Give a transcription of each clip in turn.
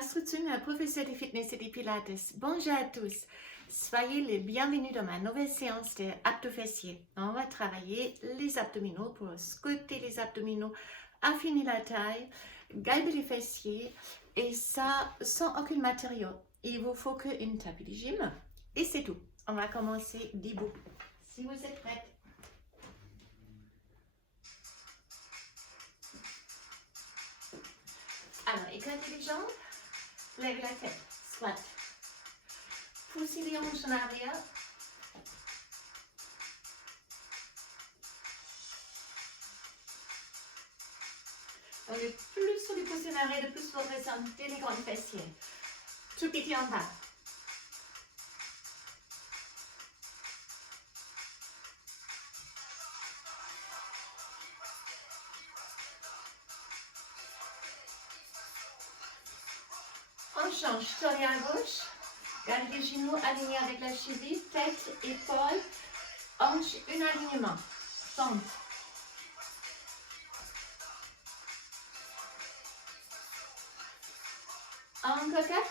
Astrid Zünger, professeur de fitness et de pilates. Bonjour à tous. Soyez les bienvenus dans ma nouvelle séance de abdos fessiers. On va travailler les abdominaux pour sculpter les abdominaux, affiner la taille, galber les fessiers et ça sans aucun matériau. Il vous faut qu'une tapis de gym et c'est tout. On va commencer debout. Si vous êtes prêts. Alors, écartez les jambes, lève la tête, soit. Poussez les hanches en arrière. Donc, le plus vous les poussez en arrière, le plus vous ressentez les grands fessiers. Tout petit en bas. On change, tournez à gauche. Gardez les genoux alignés avec la cheville, tête, épaule, hanche, un alignement. Fente. Encore 4.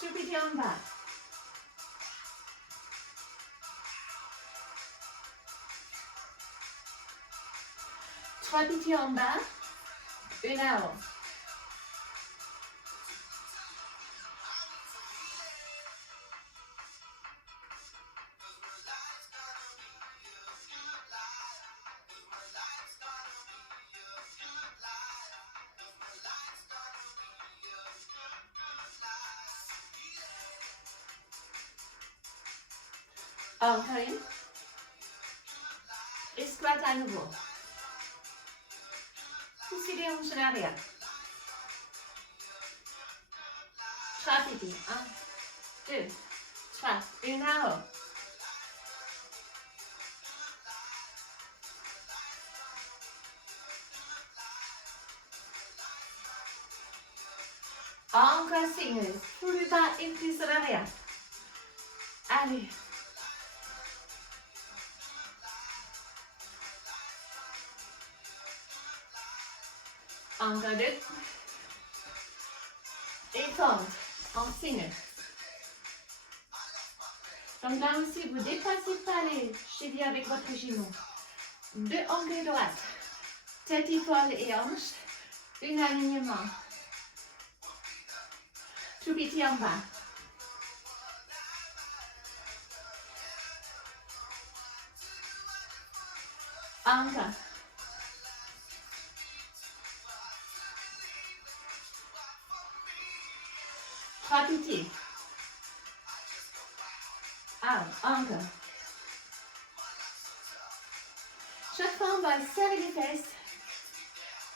Tout petit en bas. Trois petits en bas. Une à haut. Encore une. Et squat à nouveau. Poussez les hanches en arrière. Trois petits. 1, 2, 3. Une à haut. Encore signe. Plus bas et plus en arrière. Allez. Encore 2. Et fente. En signe. Donc là aussi, vous ne dépassez pas les chevilles avec votre genou. 2 angles droites. Tête, épaule et hanche. Un alignement. Tout petit en bas. Encore. Trois petits. Encore. Chaque fois, on va serrer les fesses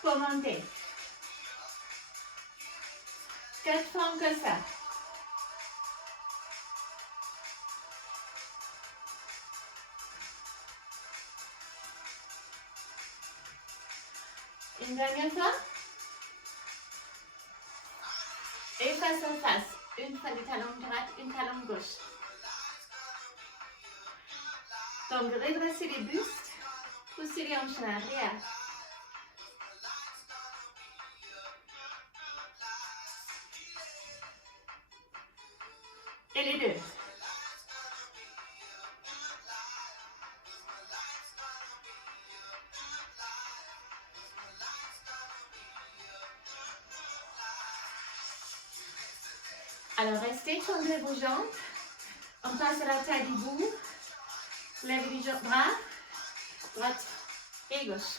pour monter. 4 fois comme ça. Une dernière fois. Et face à face. Une fois le talon droit, une talon gauche. Donc, redressez les bustes. Poussez les hanches en arrière. Et les deux. Alors, restez, tendez vos jambes. On passe à la taille debout. Levez les bras. Droite et gauche.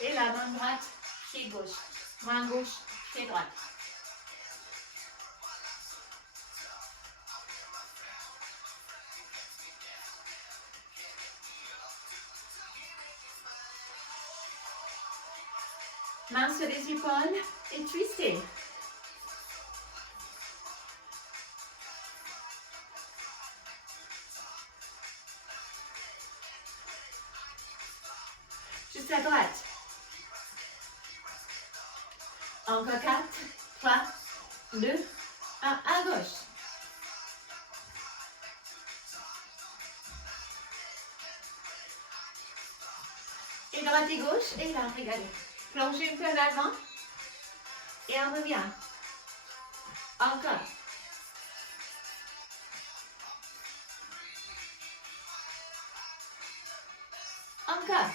Et la main droite, pied gauche. Main gauche, pied droite. Main sur les épaules et twistez. Juste à droite. Encore 4, 3, 2, 1, à gauche. Et droite et gauche. Et là, regardez. Plongez un peu en avant. Et on revient. Encore. Encore.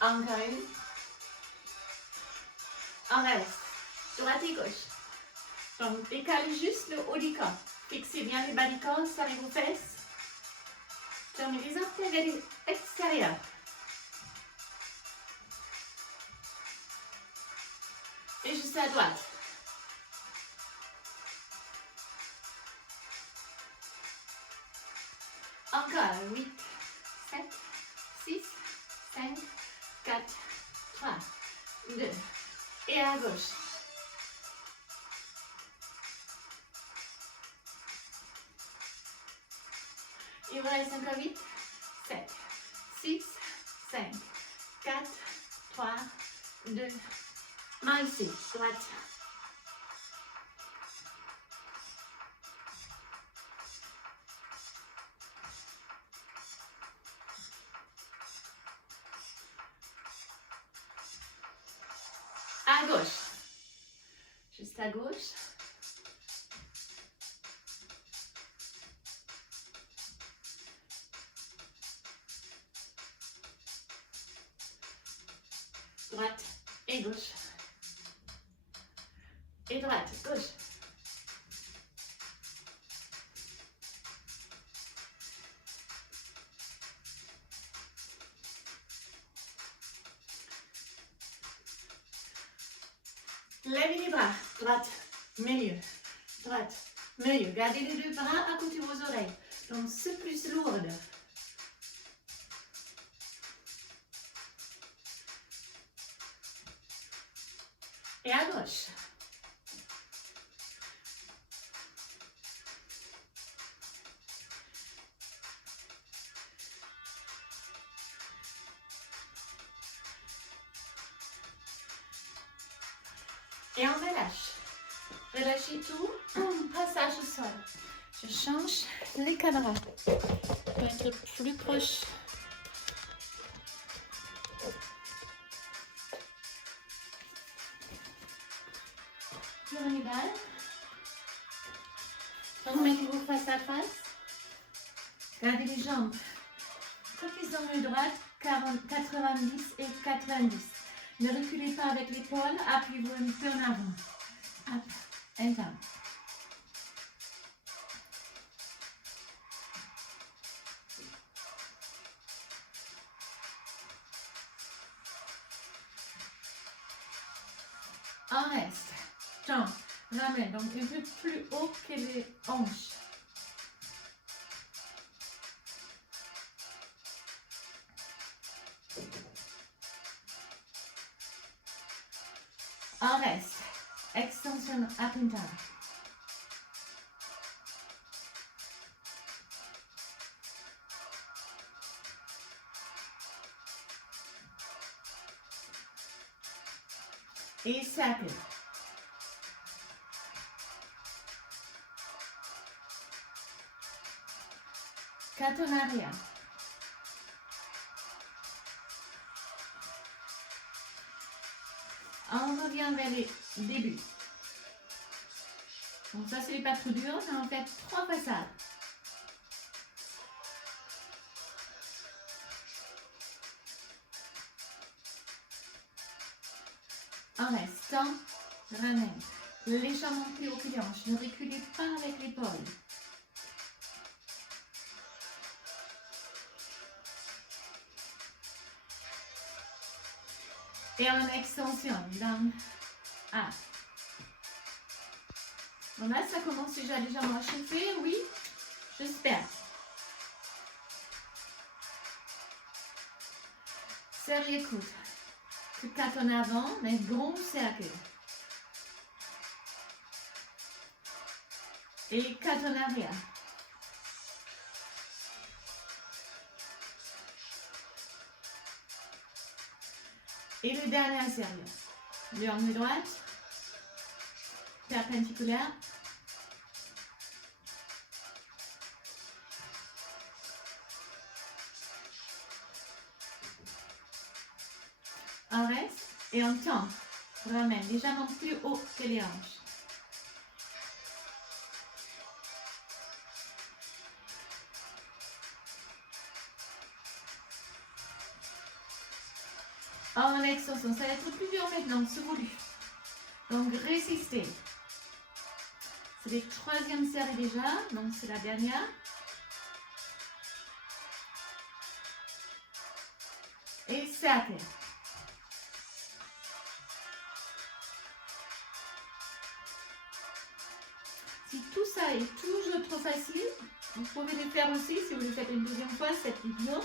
Encore une. On reste. Droite et gauche. Donc, décalez juste le haut du corps. Fixez bien les bas du corps, serrez vos fesses. Tournez les orteils vers l'extérieur. Et juste à droite. Encore. 8, 7, 6, 5, 4, 3, 2. Et à gauche. Il vous reste encore 8, 7, 6, 5, 4, 3, 2. Main ici, droite. À gauche. Juste à gauche. Droite et gauche. Et droite, gauche. Levez les bras. Droite, milieu. Droite, milieu. Gardez les deux bras à côté de vos oreilles. Donc, c'est plus lourde. Et à gauche. Et on relâche. Relâchez tout. Passage au sol. Je change les cadrans pour être plus proche. Pyramidal. Donc, mettez-vous face à face. Gardez les jambes. Côté omoplate droite, 90 et 90. Ne reculez pas avec l'épaule, appuyez-vous un peu en avant. Up and down. On reste. Jambes, ramène donc un peu plus haut que les hanches. On reste. Extension up and down. Et cercle. Quatre en arrière. On revient vers les débuts. Donc ça, c'est pas trop dur, mais on fait 3 passages. En restant, ramène. Légèrement plus haut que les hanches. Ne reculez pas avec l'épaule. Et en extension, down, up. Bon là, ça commence déjà légèrement à chauffer, oui, j'espère. Serrez les coudes. Plus 4 en avant, mais grand cercle. Et 4 en arrière. Et le dernier cercle. L'omoplate droite. perpendiculaire. On reste et on tend. Ramène légèrement plus haut que les hanches. En extension, ça va être plus dur maintenant, soutenu. Donc résistez. C'est la troisième série déjà, donc c'est la dernière. Et c'est à terre. Si tout ça est toujours trop facile, vous pouvez le faire aussi si vous le faites une deuxième fois cette vidéo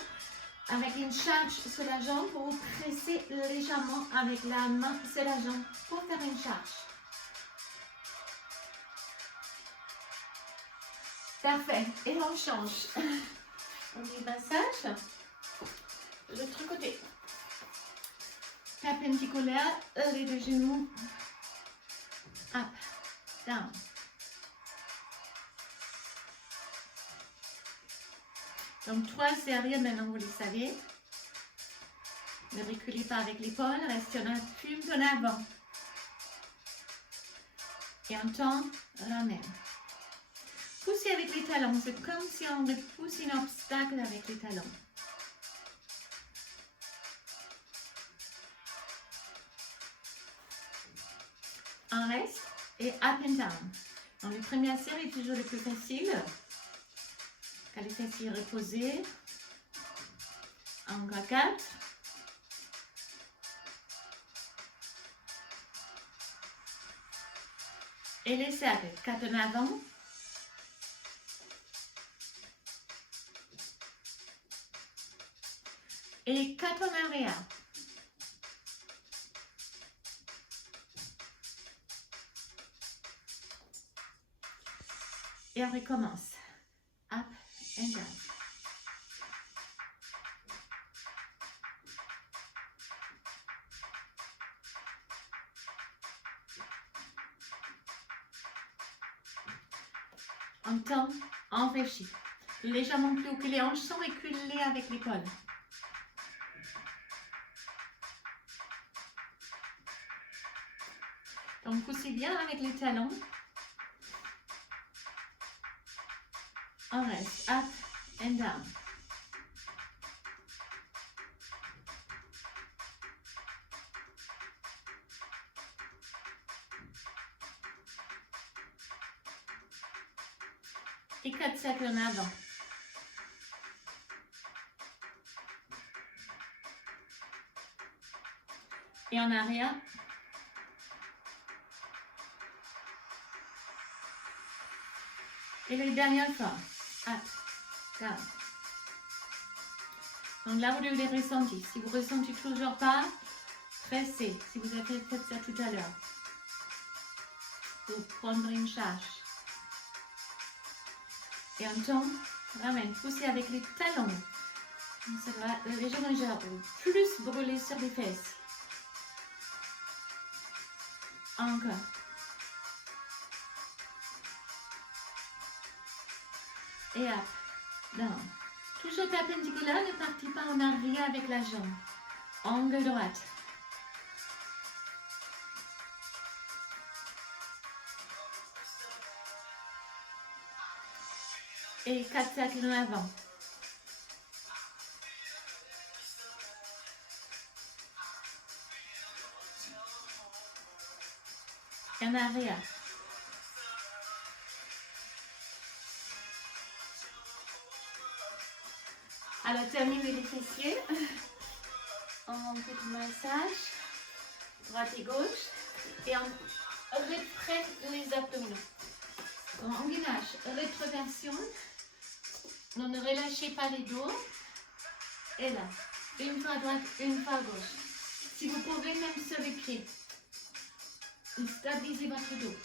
avec une charge sur la jambe pour vous presser légèrement avec la main sur la jambe pour faire une charge. Parfait. Et on change. On dit massage. L'autre côté. Perpendiculaire, les deux genoux. Up, down. Donc 3 séries, maintenant vous le savez. Ne reculez pas avec l'épaule, restez en appui en avant. Et on tend, ramène. Poussez avec les talons, c'est comme si on repousse un obstacle avec les talons. On reste et up and down. Dans la première série, toujours le plus facile. Quand les fessiers reposés. Encore 4. Et les cercles. 4 en avant. Et 4 en arrière. Et on recommence. Up and down. On tend, on réfléchit. Légèrement plus haut que les hanches sans reculer avec l'épaule. Donc poussez bien avec les talons. On reste up and down. Et 4 cercles en avant. Et en arrière. Et les dernières fois. Up, down. Donc là, vous devez ressentir. Si vous ne ressentez toujours pas, pressez. Si vous avez fait ça tout à l'heure. Vous prendrez une charge. Et on tombe, ramène, poussez avec les talons. Ça va légèrement plus brûler sur les fesses. Encore. Et up, down. Toujours perpendiculaire, ne partez pas en arrière avec la jambe. Angle droite. Et 4 cercles en avant. Et en arrière. Alors, terminez les fessiers. En petit massage. Droite et gauche. Et on reprenne les abdominaux. En gainage, rétroversion. Non, ne relâchez pas les dos. Et là, une fois à droite, une fois à gauche. Si vous pouvez, même sur les pieds. Stabilisez votre dos.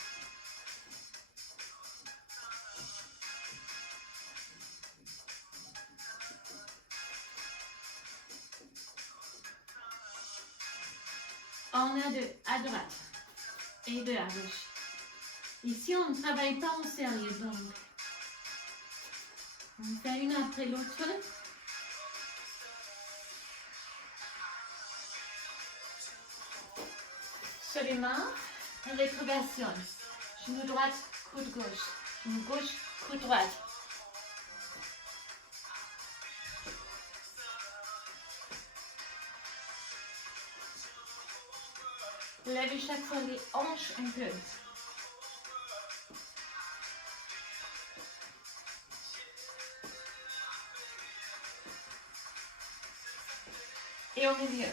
On a deux à droite et deux à gauche. Ici, on ne travaille pas en sérieux, donc on fait une après l'autre. Sur les mains, rétrogression. Genou droite, coude gauche. Genou gauche, coude droite. Levez chaque fois les hanches un peu. Et au milieu.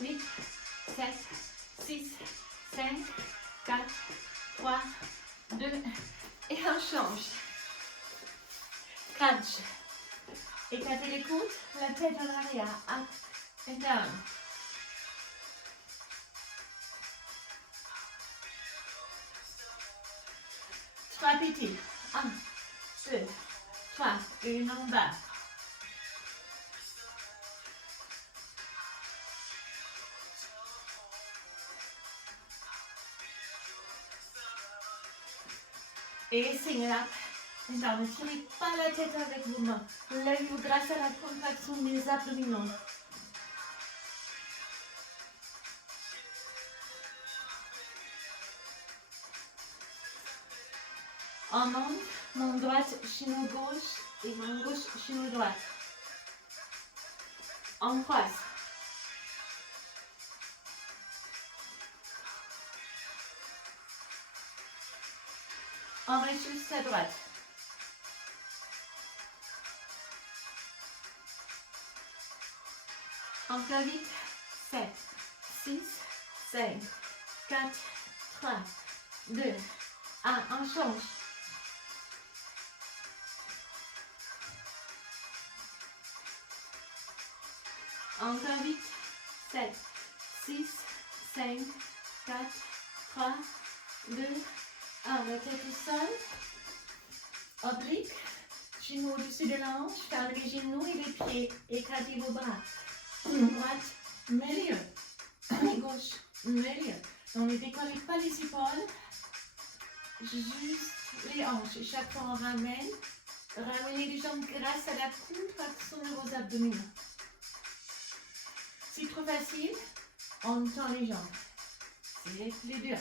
8, 7, 6, 5, 4, 3, 2, et on change. Crunch. Écartez les coudes, la tête en arrière, up and down. Trois petits. 1, 2, 3, une en bas. Et signe up. Ne tirez pas la tête avec vos mains. Lèvez-vous grâce à la contraction des abdominaux. On monte, main droite, genou gauche et main gauche, genou droite. On croise. On reste juste à droite. Encore vite. 7, 6, 5, 4, 3, 2, 1. On change. Encore vite. 7, 6, 5, 4, 3, 2, 1. La tête au sol. Oblique. Genoux au-dessus de la hanche. Fermez les genoux et les pieds. Écartez vos bras. Droite, milieu. Et gauche, milieu. Donc ne décollez pas les épaules. Juste les hanches. Et chaque fois on ramène. Ramenez les jambes grâce à la contraction de vos abdominaux. C'est trop facile, on tend les jambes. C'est plus dur.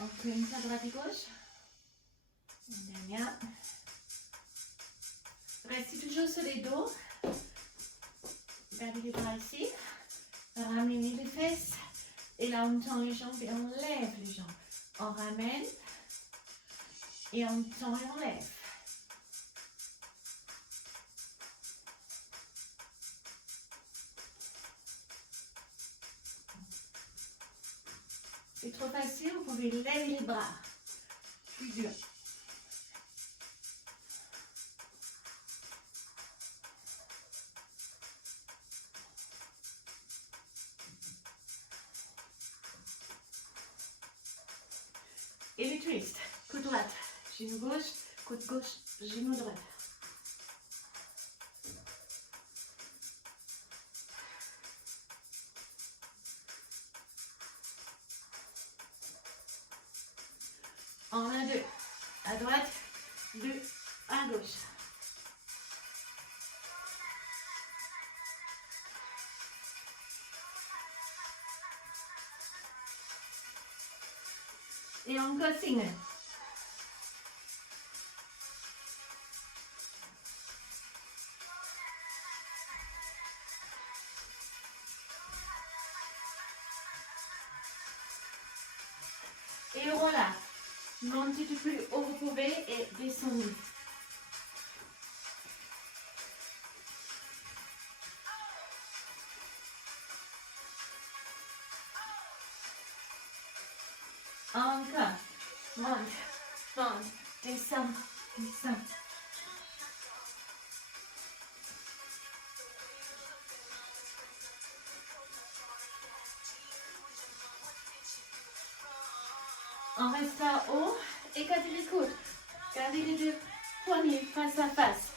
Ok, une fois droite et gauche. Une dernière. Restez toujours sur les dos. Gardez les bras ici. Ramenez les fesses. Et là, on tend les jambes et on lève les jambes. On ramène. Et on tend et on lève. C'est trop facile, vous pouvez lever les bras. Plus dur. Et le twist. Coude droite, genou gauche, genou droit. On a 2. À droite, 2 à gauche. Et encore signe. Et voilà. Montez du plus haut vous pouvez et descendez. Encore. Monte, monte, descends, descends. On reste là haut. Écartez les coudes. Gardez les deux poignets face à face.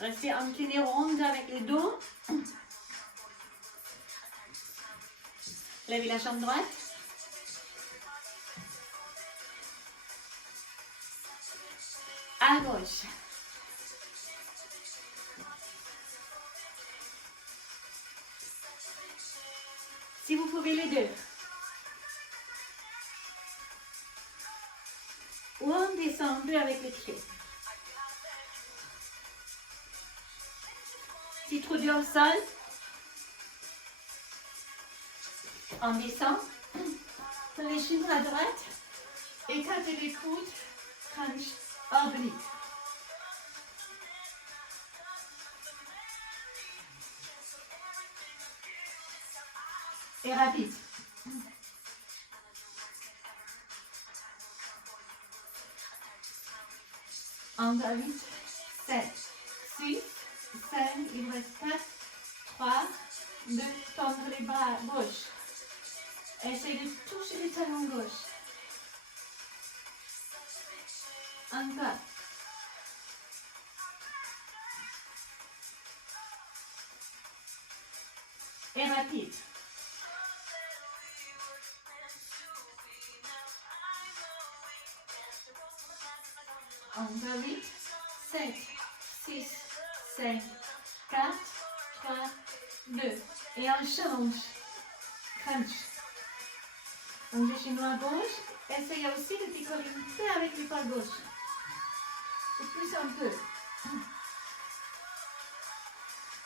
Restez incliné ronde avec le dos. Levez la jambe droite. À gauche. Si vous pouvez les deux. Ou on descend un peu avec les pieds. Si trop dur au sol, on descend. Les genoux à droite. Écartez les coudes. Crunch oblique. Et rapide. Encore 8, 7, 6, 5, il reste 4, 3, 2, tendre les bras gauche. Essayez de toucher les talons gauche. Encore. Et rapide. Encore 8, 7, 6, 5, 4, 3, 2. Et on change. Crunch. Donc les genoux à gauche. Essayez aussi de décoller un peu avec les pas gauche. Et plus un peu.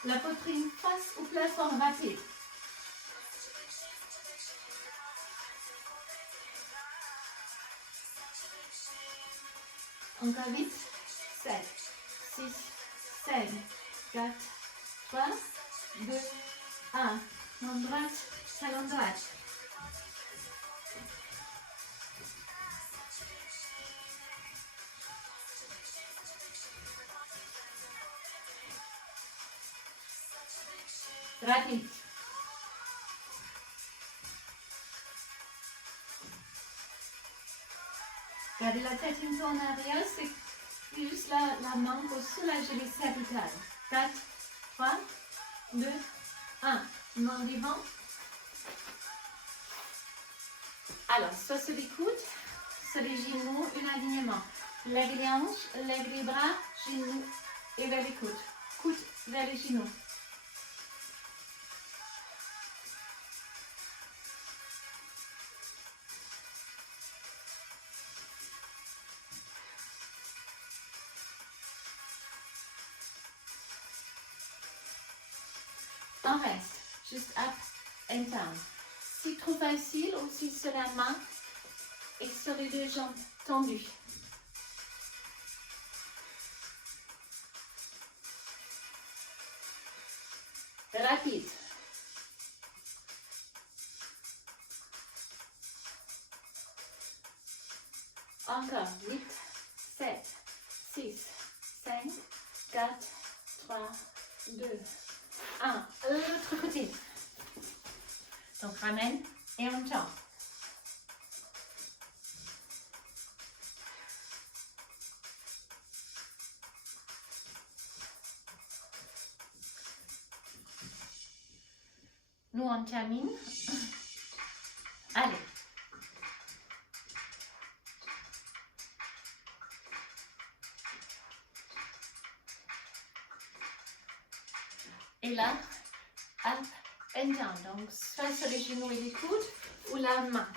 La poitrine face au plafond rapide. Encore 8, 7, 6, 5, 4, 3, 2, 1. Main droite, talon droite. Rapide. Gardez la tête un peu en arrière, c'est juste la main pour soulager les cervicales. 4, 3, 2, 1. Main devant. Alors, soit sur les coudes, sur les genoux, un alignement. Lève les hanches, lève les bras, genoux et vers les coudes. Coudes vers les genoux. On reste juste up and down. Si trop facile, aussi sur la main et sur les deux jambes tendues. Rapide. Encore 8, 7, 6, 5, 4, 3, 2, 1. L'autre côté. Donc ramène et on tend. Nous on termine. Allez. Et là, up and down. Donc, soit sur les genoux et les coudes ou la main.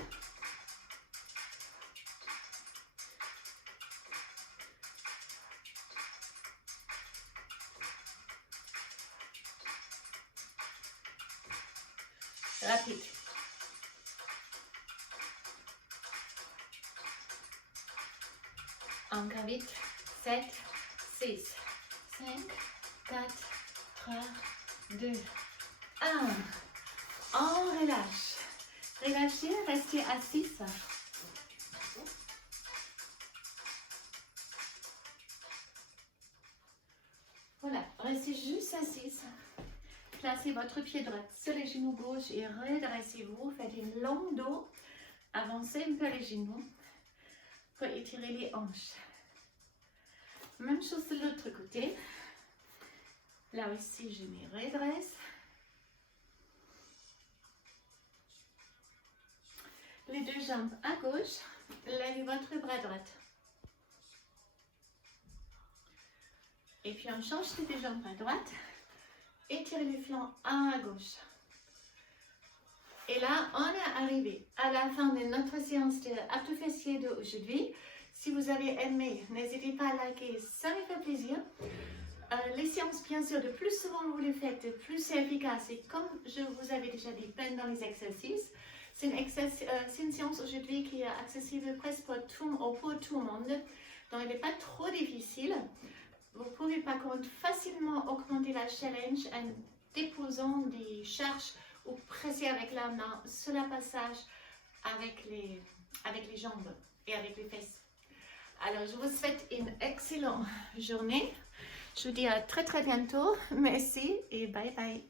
Rapide. Encore 8, 7, 6, 5, 4, 3, 2, 1. On relâche. Relâchez, restez assis. Voilà, restez juste assis. placez votre pied droit sur les genoux gauche et redressez-vous. Faites une longue dos. Avancez un peu les genoux pour étirer les hanches. Même chose de l'autre côté. Là aussi, je me redresse. Les deux jambes à gauche. Levez votre bras droit. Et puis on change les deux jambes à droite. Étirez les flancs à gauche. Et là, on est arrivé à la fin de notre séance de abdos fessiers d'aujourd'hui. Si vous avez aimé, n'hésitez pas à liker, ça me fait plaisir. Les séances, bien sûr, de plus souvent vous les faites, de plus c'est efficace. Et comme je vous avais déjà dit dans les exercices, c'est une séance aujourd'hui qui est accessible presque pour tout le monde. Donc, elle n'est pas trop difficile. Vous pouvez par contre facilement augmenter la challenge en déposant des charges ou presser avec la main sur le passage avec les jambes et avec les fesses. Alors, je vous souhaite une excellente journée. Je vous dis à très bientôt. Merci et bye bye.